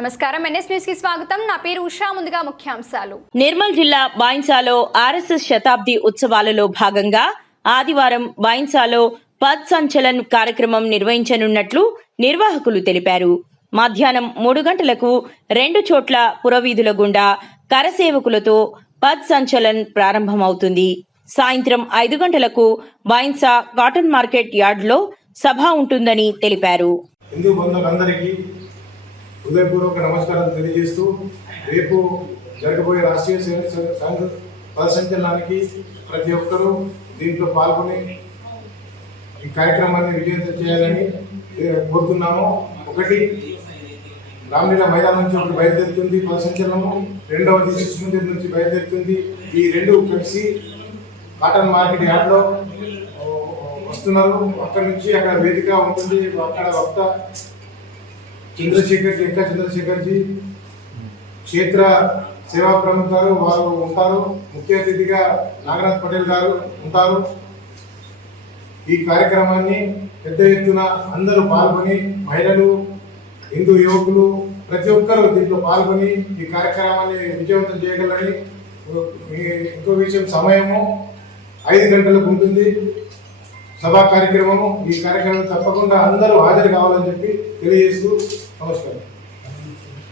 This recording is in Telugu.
నమస్కారం, ఎన్ఎస్ న్యూస్ కి స్వాగతం. నా పేరు ఉషా. ముందుగా ముఖ్యాంశాలు. నిర్మల్ జిల్లా బాయిన్సాలో ఆర్ఎస్ఎస్ శతాబ్ది ఉత్సవాలలో భాగంగా ఆదివారం బాయిన్సాలో పథ్ సంచలన్ కార్యక్రమం నిర్వహించనున్నట్లు నిర్వాహకులు తెలిపారు. మధ్యాహ్నం 3 గంటలకు 2 చోట్ల పురవీధుల గుండా కరసేవకులతో పథ్ సంచలన్ ప్రారంభమవుతుంది. సాయంత్రం 5 గంటలకు బాయిన్సా కాటన్ మార్కెట్ యార్డ్లో సభ ఉంటుందని తెలిపారు. హిందూ బంధువులందరికీ హృదయపూర్వక నమస్కారాలు తెలియజేస్తూ రేపు జరగబోయే రాష్ట్రీయ సంఘ పథ సంచలనానికి ప్రతి ఒక్కరూ దీంట్లో పాల్గొని ఈ కార్యక్రమాన్ని విజయవంతం చేయాలని కోరుతున్నాము. ఒకటి రామ్లీలా మైదానం నుంచి ఒకటి బయలుదేరుతుంది పథ సంచలనము, రెండవది శిశు మందిర్ నుంచి బయలుదేరుతుంది. ఈ రెండు కలిసి కాటన్ మార్కెట్ యార్డ్లో వస్తున్నారు. అక్కడి నుంచి అక్కడ వేదిక ఉంటుంది. అక్కడ వక్త చంద్రశేఖర్జీ క్షేత్ర సేవా ప్రముఖ గారు వారు ఉంటారు. ముఖ్య అతిథిగా నాగనాథ్ పటేల్ గారు ఉంటారు. ఈ కార్యక్రమాన్ని పెద్ద ఎత్తున అందరూ పాల్గొని, మహిళలు, హిందూ యువకులు ప్రతి ఒక్కరూ దీంట్లో పాల్గొని ఈ కార్యక్రమాన్ని విజయవంతం చేయగలని. ఇంకో విషయం, సమయము 5 గంటలకు ఉంటుంది సభా కార్యక్రమము. ఈ కార్యక్రమం తప్పకుండా అందరూ హాజరు కావాలని చెప్పి తెలియజేస్తూ నమస్కారం.